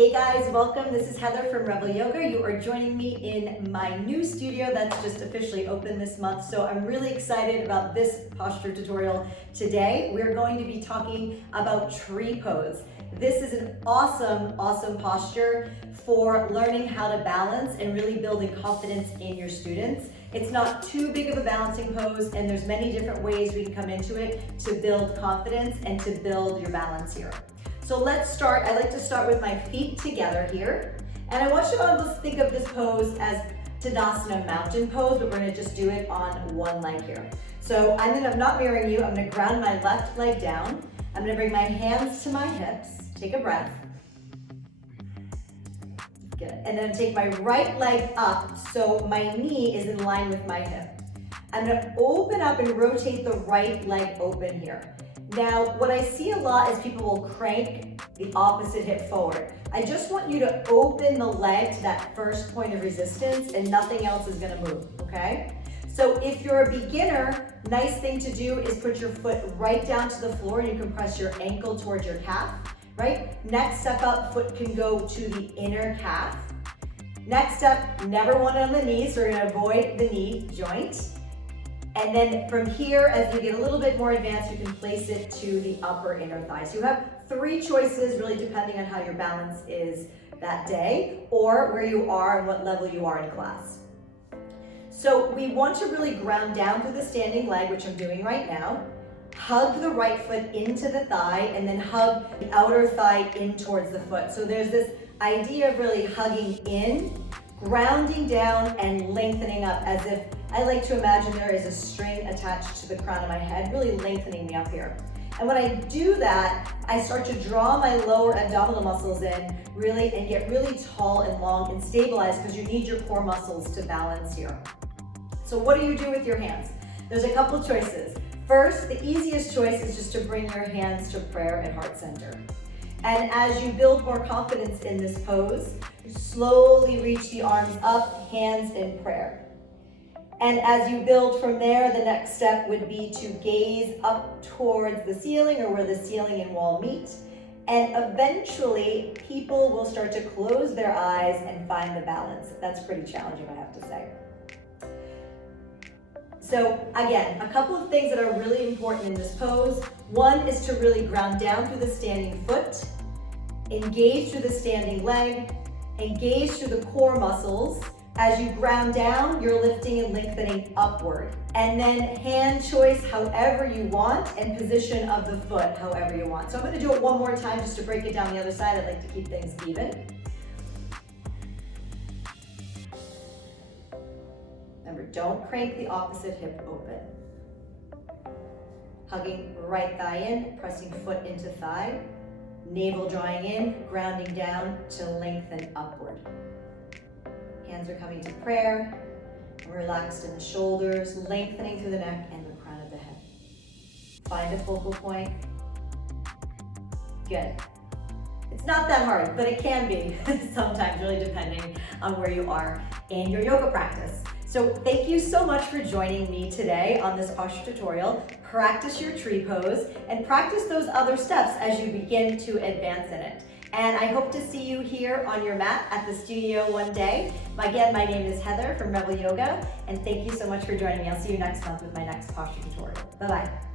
Hey guys, welcome. This is Heather from Revel Yoga. You are joining me in my new studio that's just officially opened this month. So I'm really excited about this posture tutorial today. We're going to be talking about tree pose. This is an awesome posture for learning how to balance and really building confidence in your students. It's not too big of a balancing pose, and there's many different ways we can come into it to build confidence and to build your balance here. So let's start. I like to start with my feet together here. And I want you all to think of this pose as Tadasana mountain pose, but we're gonna just do it on one leg here. So I'm not mirroring you. I'm gonna ground my left leg down. I'm gonna bring my hands to my hips. Take a breath. Good. And then take my right leg up so my knee is in line with my hip. I'm gonna open up and rotate the right leg open here. Now, what I see a lot is people will crank the opposite hip forward. I just want you to open the leg to that first point of resistance and nothing else is gonna move, okay? So if you're a beginner, nice thing to do is put your foot right down to the floor and you can press your ankle towards your calf, right? Next step up, foot can go to the inner calf. Next step, never want it on the knees, so we're gonna avoid the knee joint. And then from here, as you get a little bit more advanced, you can place it to the upper inner thigh. So you have three choices, really depending on how your balance is that day, or where you are and what level you are in class. So we want to really ground down through the standing leg, which I'm doing right now. Hug the right foot into the thigh, and then hug the outer thigh in towards the foot. So there's this idea of really hugging in, grounding down, and lengthening up, as if I like to imagine there is a string attached to the crown of my head, really lengthening me up here. And when I do that, I start to draw my lower abdominal muscles in really and get really tall and long and stabilized, because you need your core muscles to balance here. So what do you do with your hands? There's a couple choices. First, the easiest choice is just to bring your hands to prayer at heart center. And as you build more confidence in this pose, you slowly reach the arms up, hands in prayer. And as you build from there, the next step would be to gaze up towards the ceiling or where the ceiling and wall meet. And eventually, people will start to close their eyes and find the balance. That's pretty challenging, I have to say. So again, a couple of things that are really important in this pose. One is to really ground down through the standing foot, engage through the standing leg, engage through the core muscles. As you ground down, you're lifting and lengthening upward. And then hand choice however you want, and position of the foot however you want. So I'm gonna do it one more time just to break it down the other side. I'd like to keep things even. Remember, don't crank the opposite hip open. Hugging right thigh in, pressing foot into thigh. Navel drawing in, grounding down to lengthen upward. Hands are coming to prayer, relaxed in the shoulders, lengthening through the neck and the crown of the head. Find a focal point. Good. It's not that hard, but it can be sometimes, really depending on where you are in your yoga practice. So thank you so much for joining me today on this posture tutorial. Practice your tree pose and practice those other steps as you begin to advance in it. And I hope to see you here on your mat at the studio one day. Again, my name is Heather from Revel Yoga, and thank you so much for joining me. I'll see you next month with my next posture tutorial. Bye-bye.